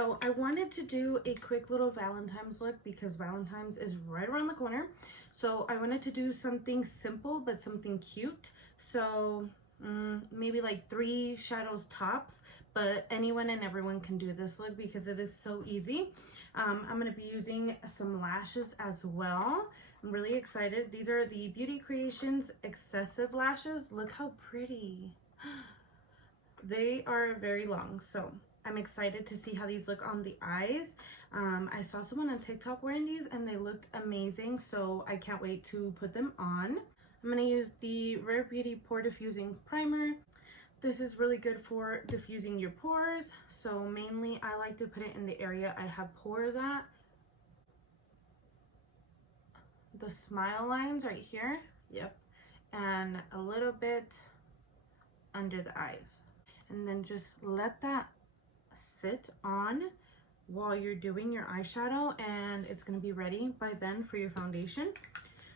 So I wanted to do a quick little Valentine's look because Valentine's is right around the corner. So I wanted to do something simple but something cute. So maybe like 3 shadows tops, but anyone and everyone can do this look because it is so easy. I'm going to be using some lashes as well. I'm really excited. These are the Beauty Creations Excessive lashes. Look how pretty. They are very long, so I'm excited to see how these look on the eyes. I saw someone on TikTok wearing these and they looked amazing, so I can't wait to put them on. I'm going to use the Rare Beauty Pore Diffusing Primer. This is really good for diffusing your pores, so mainly I like to put it in the area I have pores at. The smile lines right here, yep, and a little bit under the eyes. And then just let that sit on while you're doing your eyeshadow, and it's going to be ready by then for your foundation.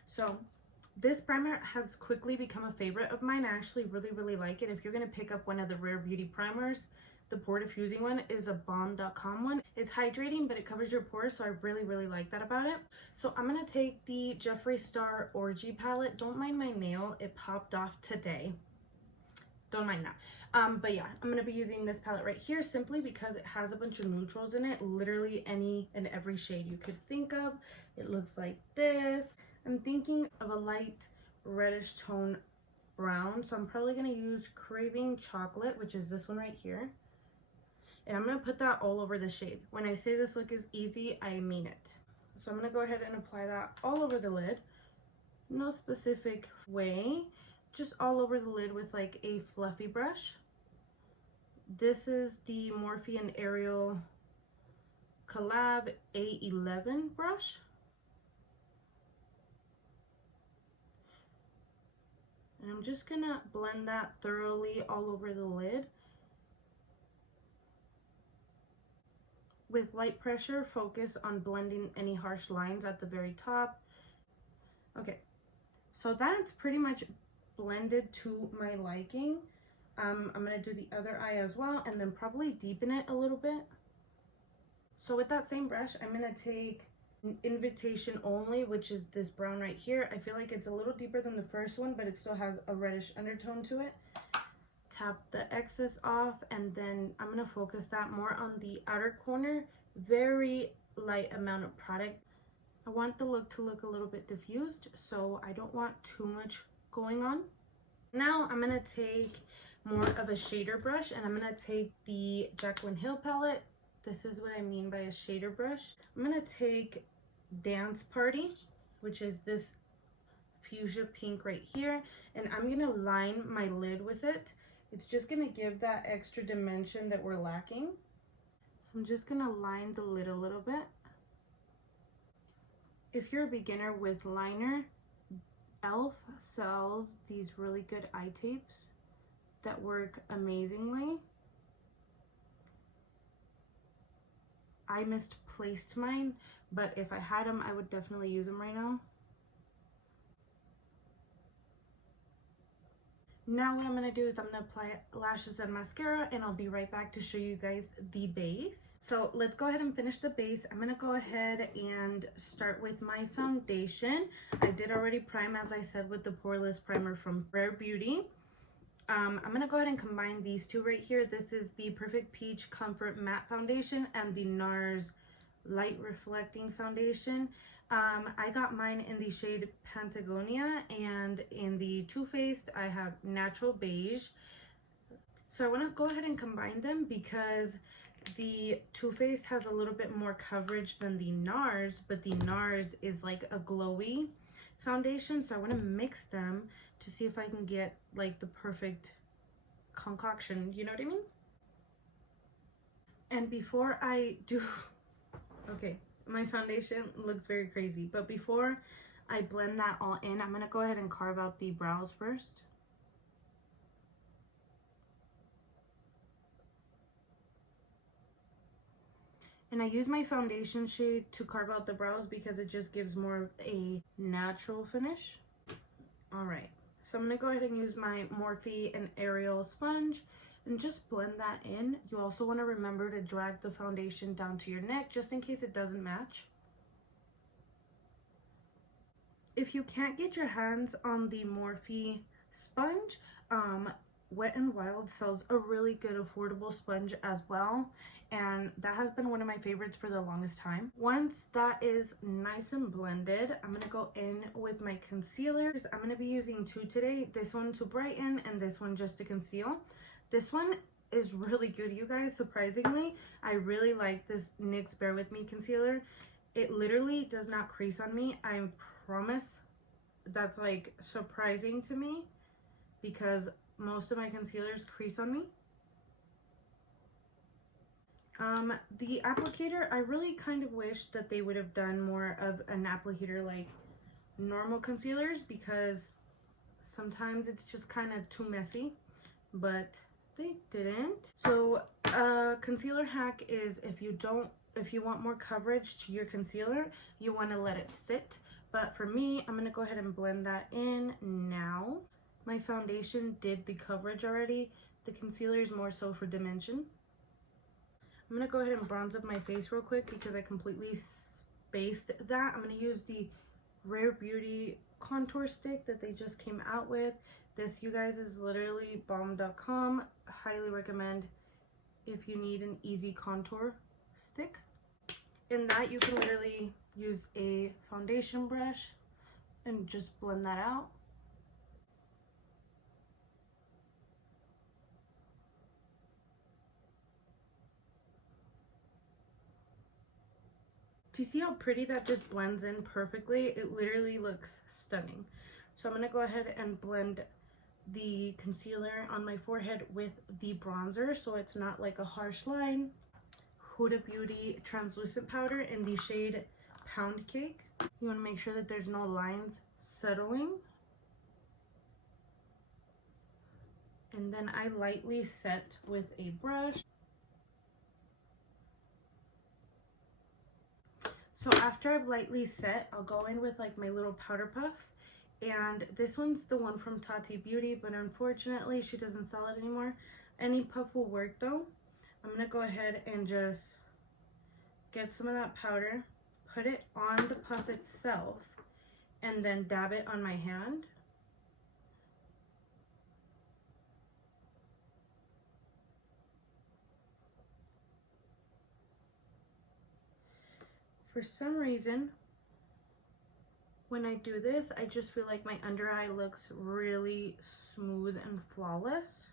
So this primer has quickly become a favorite of mine. I actually really like it. If you're going to pick up one of the Rare Beauty primers, the Pore Diffusing one is a bomb.com one. It's hydrating, but it covers your pores, so I really like that about it. So I'm going to take the Jeffree Star ORGY palette. Don't mind my nail, it popped off today. Don't mind that. But yeah, I'm going to be using this palette right here simply because it has a bunch of neutrals in it. Literally any and every shade you could think of. It looks like this. I'm thinking of a light reddish tone brown, so I'm probably going to use Craving Chocolate, which is this one right here. And I'm going to put that all over the shade. When I say this look is easy, I mean it. So I'm going to go ahead and apply that all over the lid. No specific way, just all over the lid with like a fluffy brush. This is the Morphe and Ariel Collab A11 brush. And I'm just gonna blend that thoroughly all over the lid. With light pressure, focus on blending any harsh lines at the very top. Okay, so that's pretty much blended to my liking. I'm gonna do the other eye as well and then probably deepen it a little bit. So with that same brush, I'm gonna take Invitation Only, which is this brown right here. I feel like it's a little deeper than the first one, but it still has a reddish undertone to it. Tap the excess off, and then I'm gonna focus that more on the outer corner. Very light amount of product. I want the look to look a little bit diffused, so I don't want too much going on. Now I'm gonna take more of a shader brush, and I'm gonna take the JACLYN Hill palette. This is what I mean by a shader brush. I'm gonna take Dance Party, which is this fuchsia pink right here, and I'm gonna line my lid with it. It's just gonna give that extra dimension that we're lacking. So I'm just gonna line the lid a little bit. If you're a beginner with liner, e.l.f. sells these really good eye tapes that work amazingly. I misplaced mine, but if I had them, I would definitely use them right now. Now what I'm going to do is I'm going to apply lashes and mascara, and I'll be right back to show you guys the base. So let's go ahead and finish the base. I'm going to go ahead and start with my foundation. I did already prime, as I said, with the Poreless Primer from Rare Beauty. I'm going to go ahead and combine these two right here. This is the Perfect Peach Comfort Matte Foundation and the Nars Light Reflecting Foundation. I got mine in the shade Patagonia, and in the Too Faced I have Natural Beige. So I want to go ahead and combine them because the Too Faced has a little bit more coverage than the Nars, but the Nars is like a glowy foundation, so I want to mix them to see if I can get like the perfect concoction, you know what I mean? And before I do, okay, my foundation looks very crazy, but before I blend that all in, I'm gonna go ahead and carve out the brows first. And I use my foundation shade to carve out the brows because it just gives more of a natural finish. All right, so I'm gonna go ahead and use my Morphe and Ariel sponge, and just blend that in. You also want to remember to drag the foundation down to your neck just in case it doesn't match. If you can't get your hands on the Morphe sponge, Wet n Wild sells a really good affordable sponge as well, and that has been one of my favorites for the longest time. Once that is nice and blended, I'm gonna go in with my concealers. I'm gonna be using two today, this one to brighten and this one just to conceal. This one is really good, you guys. Surprisingly, I really like this NYX Bear With Me concealer. It literally does not crease on me. I promise that's like surprising to me because most of my concealers crease on me. The applicator, I really kind of wish that they would have done more of an applicator like normal concealers because sometimes it's just kind of too messy, but they didn't. So concealer hack is if you want more coverage to your concealer, you want to let it sit. But for me, I'm going to go ahead and blend that in now. My foundation did the coverage already. The concealer is more so for dimension. I'm going to go ahead and bronze up my face real quick because I completely spaced that. I'm going to use the Rare Beauty contour stick that they just came out with. This, you guys, is literally bomb.com. Highly recommend if you need an easy contour stick. In that, you can literally use a foundation brush and just blend that out. Do you see how pretty that just blends in perfectly? It literally looks stunning. So I'm going to go ahead and blend the concealer on my forehead with the bronzer so it's not like a harsh line. Huda Beauty translucent powder in the shade Pound Cake. You want to make sure that there's no lines settling. And then I lightly set with a brush. So after I've lightly set, I'll go in with like my little powder puff. And this one's the one from Tati Beauty, but unfortunately she doesn't sell it anymore. Any puff will work though. I'm gonna go ahead and just get some of that powder, put it on the puff itself, and then dab it on my hand. For some reason, when I do this, I just feel like my under eye looks really smooth and flawless.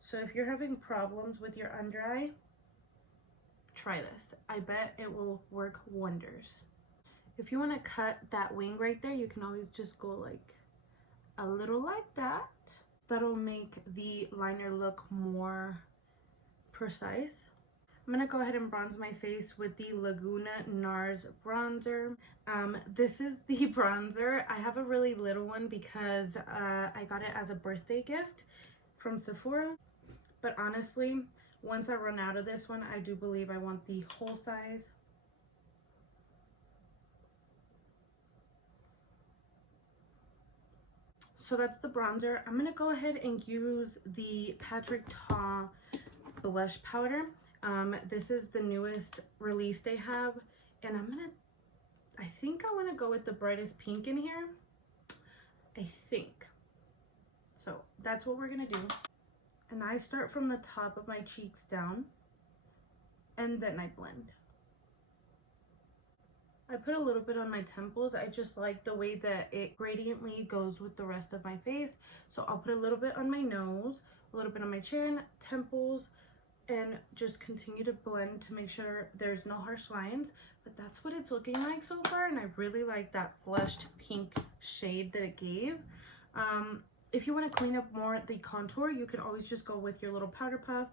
So if you're having problems with your under eye, try this. I bet it will work wonders. If you want to cut that wing right there, you can always just go like a little like that. That'll make the liner look more precise. I'm going to go ahead and bronze my face with the Laguna Nars bronzer. This is the bronzer. I have a really little one because I got it as a birthday gift from Sephora. But honestly, once I run out of this one, I do believe I want the whole size. So that's the bronzer. I'm going to go ahead and use the Patrick Ta blush powder. This is the newest release they have, and I think I want to go with the brightest pink in here. I think. So that's what we're going to do. And I start from the top of my cheeks down, and then I blend. I put a little bit on my temples. I just like the way that it gradiently goes with the rest of my face. So I'll put a little bit on my nose, a little bit on my chin, temples, and just continue to blend to make sure there's no harsh lines. But that's what it's looking like so far, and I really like that flushed pink shade that it gave. If you want to clean up more the contour, you can always just go with your little powder puff,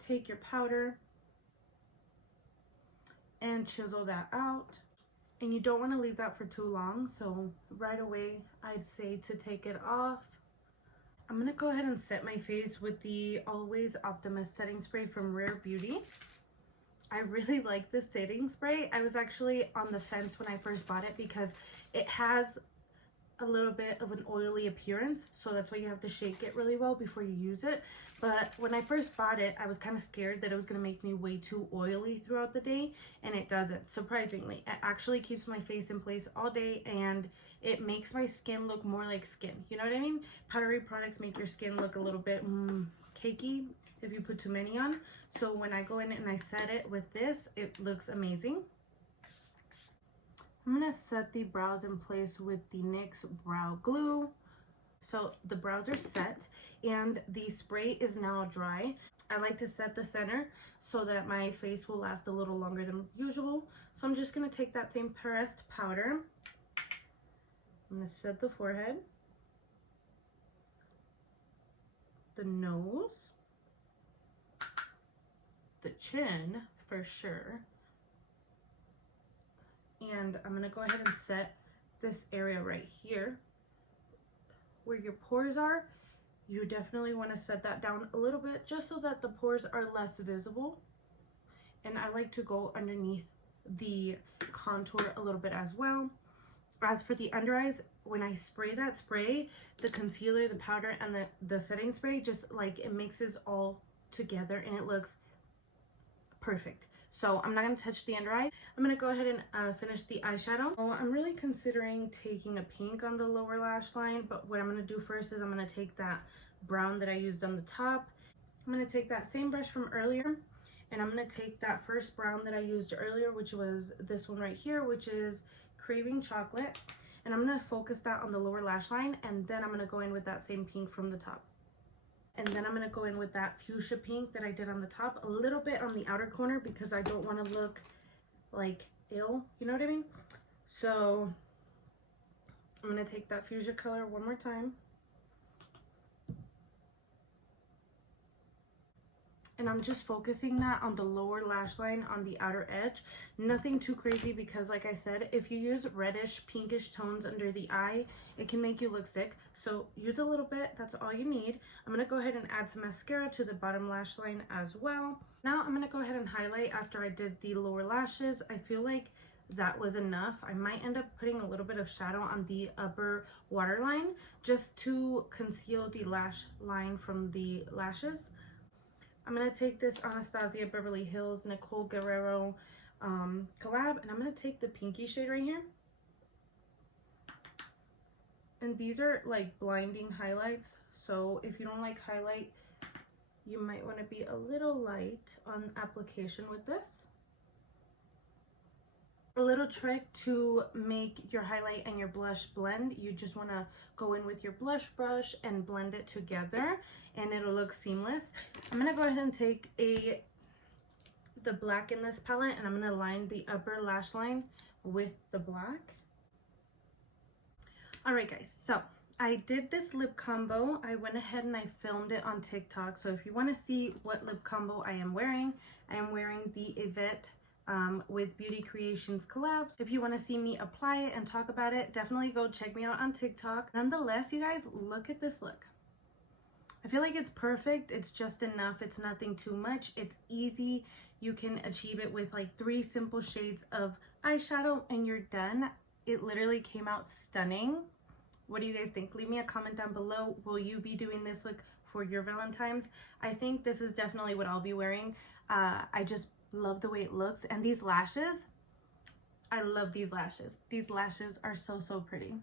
take your powder and chisel that out. And you don't want to leave that for too long, so right away I'd say to take it off. I'm going to go ahead and set my face with the Always Optimist setting spray from Rare Beauty. I really like this setting spray. I was actually on the fence when I first bought it because it has a little bit of an oily appearance, so that's why you have to shake it really well before you use it. But when I first bought it, I was kind of scared that it was going to make me way too oily throughout the day, and it doesn't. Surprisingly, it actually keeps my face in place all day, and it makes my skin look more like skin. You know what I mean? Powdery products make your skin look a little bit cakey if you put too many on. So when I go in and I set it with this, it looks amazing. I'm going to set the brows in place with the NYX Brow Glue. So the brows are set and the spray is now dry. I like to set the center so that my face will last a little longer than usual. So I'm just going to take that same pressed powder. I'm going to set the forehead, the nose, the chin for sure. And I'm gonna go ahead and set this area right here where your pores are. You definitely want to set that down a little bit just so that the pores are less visible. And I like to go underneath the contour a little bit as well. As for the under eyes, when I spray that spray, the concealer, the powder, and the setting spray, just like it mixes all together and it looks perfect. So I'm not going to touch the under eye. I'm going to go ahead and finish the eyeshadow. So I'm really considering taking a pink on the lower lash line, but what I'm going to do first is I'm going to take that brown that I used on the top. I'm going to take that same brush from earlier, and I'm going to take that first brown that I used earlier, which was this one right here, which is Craving Chocolate, and I'm going to focus that on the lower lash line, and then I'm going to go in with that same pink from the top. And then I'm going to go in with that fuchsia pink that I did on the top, a little bit on the outer corner because I don't want to look like ill, you know what I mean? So I'm going to take that fuchsia color one more time. And I'm just focusing that on the lower lash line on the outer edge. Nothing too crazy because like I said, if you use reddish, pinkish tones under the eye, it can make you look sick. So use a little bit, that's all you need. I'm going to go ahead and add some mascara to the bottom lash line as well. Now I'm going to go ahead and highlight after I did the lower lashes. I feel like that was enough. I might end up putting a little bit of shadow on the upper waterline just to conceal the lash line from the lashes. I'm going to take this Anastasia Beverly Hills Nicole Guerrero collab, and I'm going to take the pinky shade right here. And these are like blinding highlights, so if you don't like highlight, you might want to be a little light on application with this. A little trick to make your highlight and your blush blend, you just want to go in with your blush brush and blend it together and it'll look seamless. I'm going to go ahead and take the black in this palette and I'm going to line the upper lash line with the black. Alright guys, so I did this lip combo. I went ahead and I filmed it on TikTok, so if you want to see what lip combo I am wearing the EVETTE with Beauty Creations collabs. If you want to see me apply it and talk about it, definitely go check me out on TikTok. Nonetheless, you guys, look at this look. I feel like it's perfect. It's just enough. It's nothing too much. It's easy. You can achieve it with like 3 simple shades of eyeshadow and you're done. It literally came out stunning. What do you guys think? Leave me a comment down below. Will you be doing this look for your Valentine's? I think this is definitely what I'll be wearing. I just love the way it looks, and these lashes, I love these lashes. These lashes are so pretty.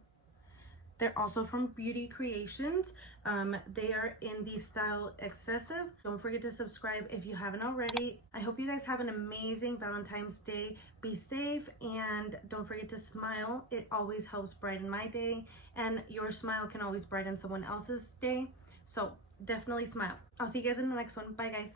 They're also from Beauty Creations. They are in the style Excessive. Don't forget to subscribe if you haven't already. I hope you guys have an amazing Valentine's Day. Be safe and don't forget to smile. It always helps brighten my day, and your smile can always brighten someone else's day. So definitely smile. I'll see you guys in the next one. Bye guys.